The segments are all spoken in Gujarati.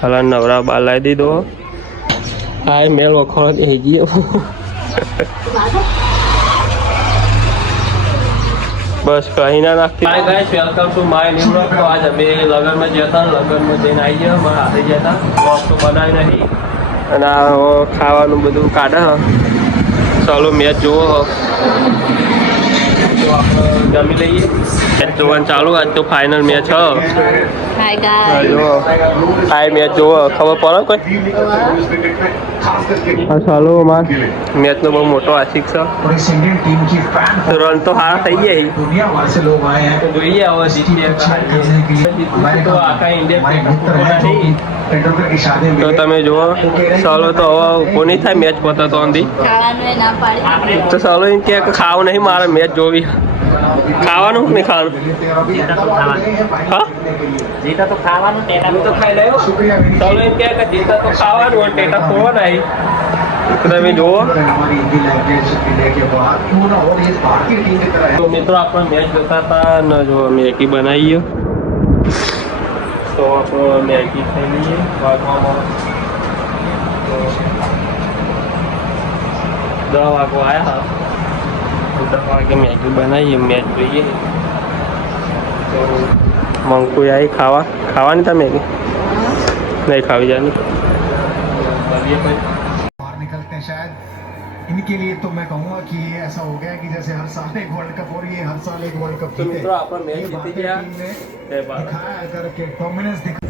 હાલા નવરા બાર લાવી દીધો. હાય મેળ વખોળ થઈ ગયો. બસ કहीं ના નાખતી. Hi guys, welcome to my new blog. તો આજ અમે લગનમાં ગયા હતા. લગનમાં જઈને આવી ગયા. મારા હાથે ગયા હતા. બ્લોગ તો બનાવી નહીં. અને આ ખાવાનું બધું કાઢે. ચાલો મેચ જોવો. તો આપણે જમી લઈએ. મેચ જોવાનું ચાલુ. આજ તો ફાઇનલ મેચ હ. Hi guys. હાય મેચ જોવો. ખબર પડે કોઈ? હા ચાલો માર મેચનો બહુ મોટો આશિક છે. રન તો સારા થઈ ગયા. જોઈએ હવે તો આખા ઇન્ડિયા તો તમે જુઓ. ચાલો તો હવે ઉભો નહીં થાય મેચ પતે તો અંધી. તો ચાલો એમ કે ખાવું નહીં મારે મેચ જોવી. ખાવાનું નહીં ખાવાનું. હા જીતા તો ખાવાનું ટેટા તો ખાઈ લેવો. ચાલો એમ કે જીતા તો ખાવાનું અને ટેટા ખોવાના નહીં. તમે જુઓ. તો મિત્રો આપણે મેચ જોતા હતા ને જો મેગી બનાવીએ તો આપણે મેગી ખાઈ લઈએ. વાગવામાં 10 વાગવા આવ્યા. 10 વાગે મેગી બનાવીએ. મેચ જોઈએ તો મંકુઈ આવી ખાવાની તમે મેગી નહીં ખાવી જાની. निकलते हैं शायद इनके लिए तो मैं कहूँगा कि ये ऐसा हो गया कि जैसे हर साल एक वर्ल्ड कप और ये हर साल एक वर्ल्ड कप जीते। तो अपन मैच जीती गया दिखाया करके डोमिनेंस दिखा।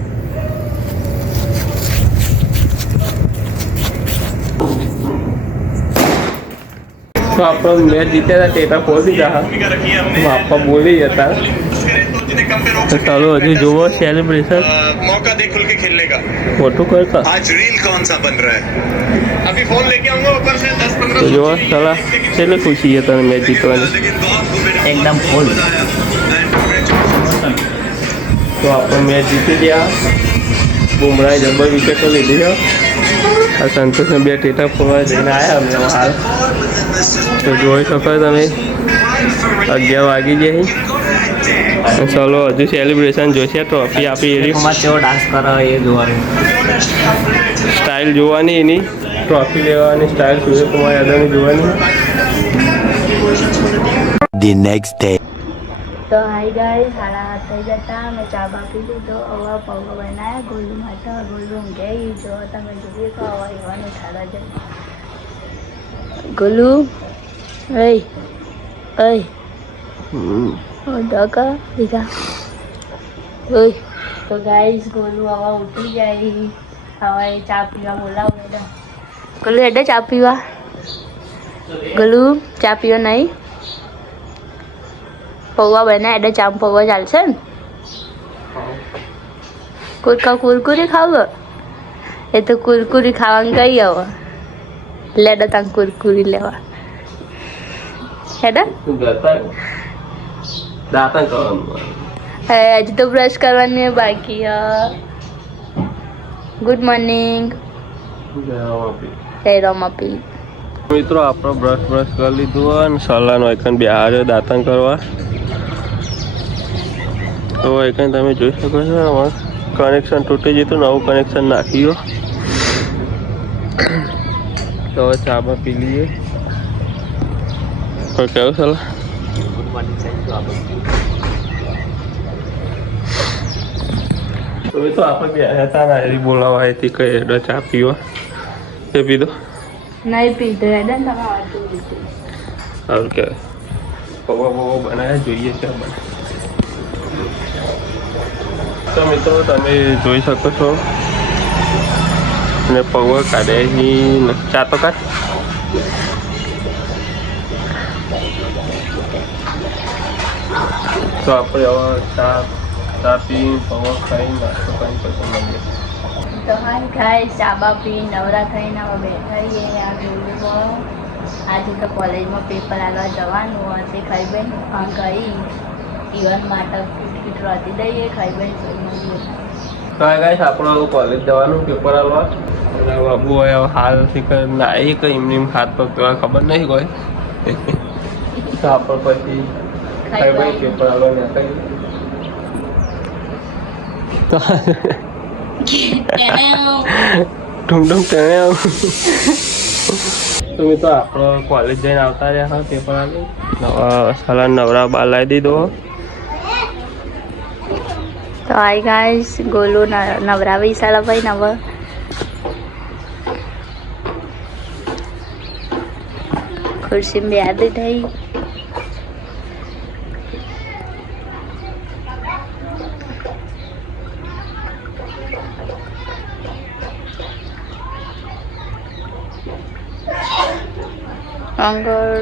तो આપણો મેચ જીત્યા હતા. ટેટા પહોંચી ગયા. આપવા બોલી હતા. तो चलो अभी जो सेलिब्रेशन मौका दे खुल के खेलने का। फोटो करता आज रील कौन सा बन रहा है? अभी फोन लेके आऊंगा ऊपर से 10-15 तो जो चला चले खुशी है तने मैच जीतवानी एकदम फुल. तो આપણે મેચ જીતી ગયા. બુમરાએ જબર વિકેટો લીધી છે. આ સંતોષને 2 ટેટા ફોડવા જઈને આવ્યા અમે હાલ. તો જોઈ શકો તમે 11 વાગી ગયા. ચાલો હજુ સેલિબ્રેશન જોશે. ટ્રોફી આપી એની કેવો ડાન્સ કરે એ જોવાનું. સ્ટાઇલ જોવાની એની. ટ્રોફી લેવાની સ્ટાઇલ સૂર્યકુમાર યાદવની જોવાની. The next day. તો હાય ગાઈસ, 7:30 થઈ જતા. મેં ચા બાકી લીધો. હવે પૌવા બનાવ્યા. ગોલુ માટે ગોલુ ઊંઘાઈ જો તમે જોઈએ તો હવે એવાનું ઠાડા જાય. ગોલુ ઓય ઓય ડકા બીજા ઓય. તો ગાઈસ ગોલુ હવે ઉઠી જાય. હવે ચા પીવા બોલાવો. ગોલુ હેડે ચા પીવા. ગોલુ ચા પીવા નહીં. પૌવા બના એટલે ચામ પૌવા ચાલશે ને. કુરકુરી ખાવ એ તો કુરકુરી ખાવાનું કઈ હવે. લેડો તાંગ કુરકુરી લેવા હેડા. દાંતણ કરવાનું. હજી તો બ્રશ કરવાની બાકી. Good morning. જય રામાપી. મિત્રો આપણો બ્રશ કરી લીધું અને સલાહનો એકન બિહાર્યો દાંતણ કરવા. તો એકન તમે જોઈ શકો છો. કનેક્શન તૂટી જતું. નવું કનેક્શન નાખ્યું. તો ચામાં પી લઈએ. કોઈ કેવું સલાહ? તો આપણે બે હતા ને એરી બોલાવા હતી કઈ એડો ચા પીવા. એ પીધો નહીં પીધો હેડા ને તમારે સારું કહેવાય. પૌવા બનાવ્યા જોઈએ છે બને. તો મિત્રો તમે જોઈ શકો છો. અને પૌવા કાઢ્યા. ચા તો કાઢ. તો આપણે હવે ચા પી પૌવા ખાઈ નાસ્તો કરી પછી મળીએ. તો હાય ગાઈસ, ચા બા પી નવરા થઈને હવે બેઠા છીએ. આ ગોલુમાં આજે તો કોલેજમાં પેપર આલવા જવાનું હશે. ખાઈબેન ગઈ ઇવન માટે ટિકિટ રાતી દઈએ. ખાઈબેન હા ગાઈસ, આપણે હવે કોલેજ જવાનું પેપર આલવા. અને બાબુ હવે હાલ ના એ કંઈ એમની હાથ પગ તો ખબર નહીં કોઈ. તો આપણે પછી ખાઈબેન પેપર આલવા ના કઈ. તો ઢૂંઢું તેને તો મિત્રો આપણો કોલેજ જઈને આવતા રહ્યા હા પેપર આવી સાલા નવરા બાર લાવી દીધો. તો આઈ ગાઈસ ગોલુ નવરાવી સાલા ભાઈ નવ ખુરશી में याद થઈ अंगर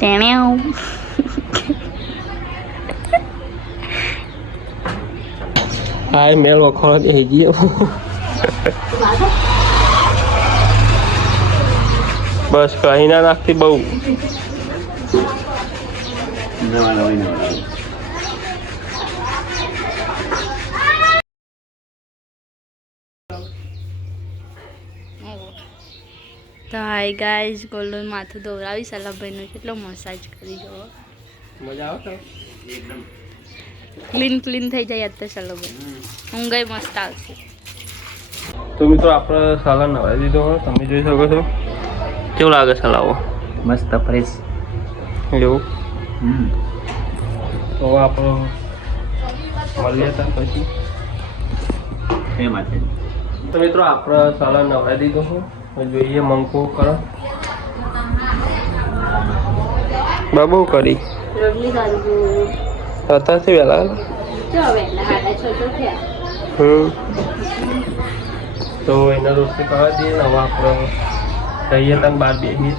तेने હાય મેળ વખોળો જઈ ગયો બસ કહી ના નાખતી બહુ તો હાય ગાઈસ ગોલ્ડન માથું દોરાવી સલાભાઈનું કેટલો મસાજ કરી જવો મજા આવે ક્લીન થઈ જાય અત્યારે સલાભાઈ ઊંઘાઈ મસ્ત આવશે. તો મિત્રો આપણે સાલા નવાઈ દીધો હોય તમે જોઈ શકો છો કેવું લાગે સલાવો મસ્ત ફ્રેશ. એવું તો આપણો મળીએ ત્યાં પછી એ માટે તો મિત્રો આપણે સાલા નવાઈ દીધો હોય જોઈએ મંકો કરો બાબુ કરી રોટલી કાઢું અત્યારથી વહેલા જો વહેલા 6:30 થયા. તો એને રોટલી કરવા દઈએ ને હવે આપણે કહીએ તમે બાર બેસીએ.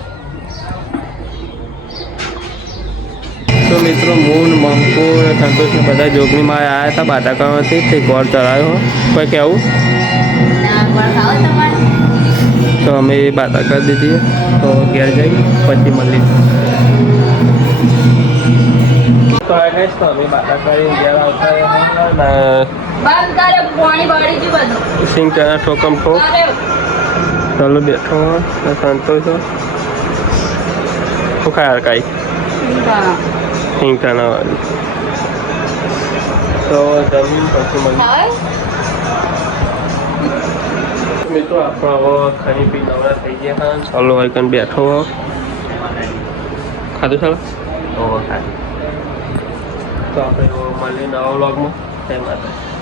તો મિત્રો મૂન મંકો સંતોષ બધા જોગણીમાં આવ્યા હતા બાટા કરવાથી તે ગોળ ચડાવ્યો કોઈ કહેવું તો અમે એ બાતા કરી દીધી તો ઘેર જઈ પછી મળી તો અમે બાતા કરી ઘેર આવતા સિંગ ચણા ઠોકમ ઠોક ચાલો બેઠો સંતોષ શું ખાય કાંઈ સિંગ ચણા વાળી તો જમીન પછી મળી મિત્રો આપણો હવે ખાઈ પી નવરા થઈ ગયા હા ચાલો હોય કન બેઠો ખાધું ચાલો તો આપણે મળીએ નવા વ્લોગમાં જય માતા.